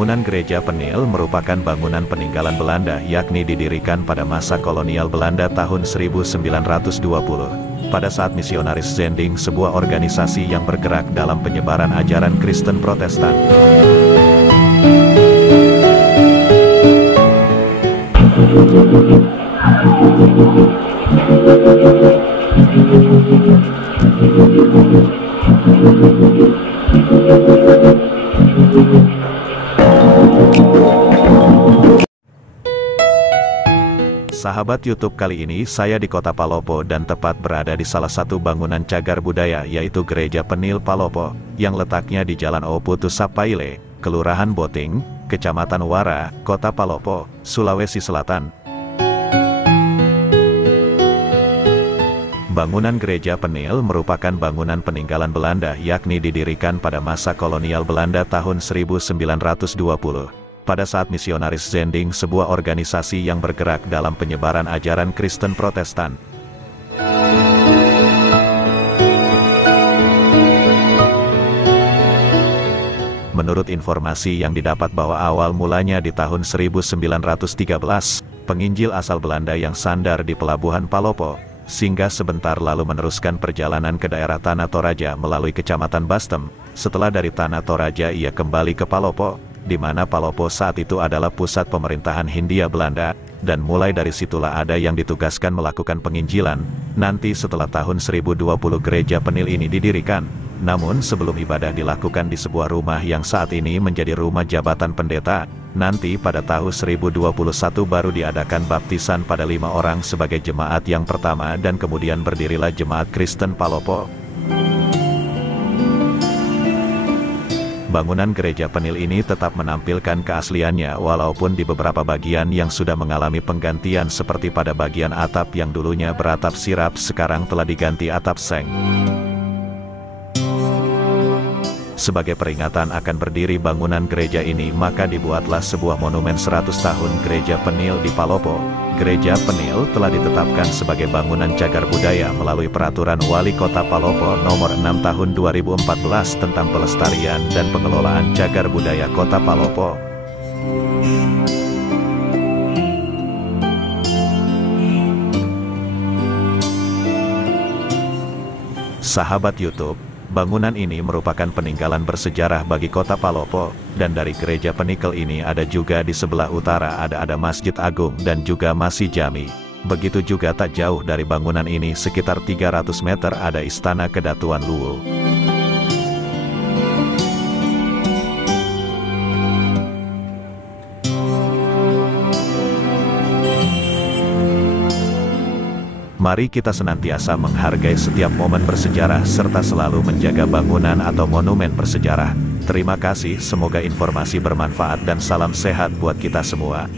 Bangunan Gereja Penil merupakan bangunan peninggalan Belanda yakni didirikan pada masa kolonial Belanda tahun 1920. Pada saat misionaris Zending, sebuah organisasi yang bergerak dalam penyebaran ajaran Kristen Protestan. Sahabat YouTube, kali ini saya di Kota Palopo dan tepat berada di salah satu bangunan cagar budaya yaitu Gereja Penil Palopo, yang letaknya di Jalan Oputu Sapaile, Kelurahan Boting, Kecamatan Wara, Kota Palopo, Sulawesi Selatan. Bangunan Gereja Penil merupakan bangunan peninggalan Belanda yakni didirikan pada masa kolonial Belanda tahun 1920. Pada saat misionaris Zending, sebuah organisasi yang bergerak dalam penyebaran ajaran Kristen Protestan. Menurut informasi yang didapat bahwa awal mulanya di tahun 1913, penginjil asal Belanda yang sandar di Pelabuhan Palopo, singgah sebentar lalu meneruskan perjalanan ke daerah Tanah Toraja melalui Kecamatan Bastem. Setelah dari Tanah Toraja ia kembali ke Palopo, di mana Palopo saat itu adalah pusat pemerintahan Hindia Belanda, dan mulai dari situlah ada yang ditugaskan melakukan penginjilan. Nanti setelah tahun 1020 Gereja Penil ini didirikan, namun sebelum ibadah dilakukan di sebuah rumah yang saat ini menjadi rumah jabatan pendeta. Nanti pada tahun 1021 baru diadakan baptisan pada 5 orang sebagai jemaat yang pertama dan kemudian berdirilah Jemaat Kristen Palopo. Bangunan Gereja Penil ini tetap menampilkan keasliannya walaupun di beberapa bagian yang sudah mengalami penggantian seperti pada bagian atap yang dulunya beratap sirap sekarang telah diganti atap seng. Sebagai peringatan akan berdiri bangunan gereja ini, maka dibuatlah sebuah monumen 100 tahun Gereja Penil di Palopo. Gereja Penil telah ditetapkan sebagai bangunan cagar budaya melalui Peraturan Wali Kota Palopo Nomor 6 Tahun 2014 tentang pelestarian dan pengelolaan cagar budaya Kota Palopo. Sahabat YouTube, bangunan ini merupakan peninggalan bersejarah bagi Kota Palopo, dan dari Gereja Penikel ini ada juga di sebelah utara ada Masjid Agung dan juga Masjid Jami. Begitu juga tak jauh dari bangunan ini sekitar 300 meter ada Istana Kedatuan Luwu. Mari kita senantiasa menghargai setiap momen bersejarah serta selalu menjaga bangunan atau monumen bersejarah. Terima kasih, semoga informasi bermanfaat dan salam sehat buat kita semua.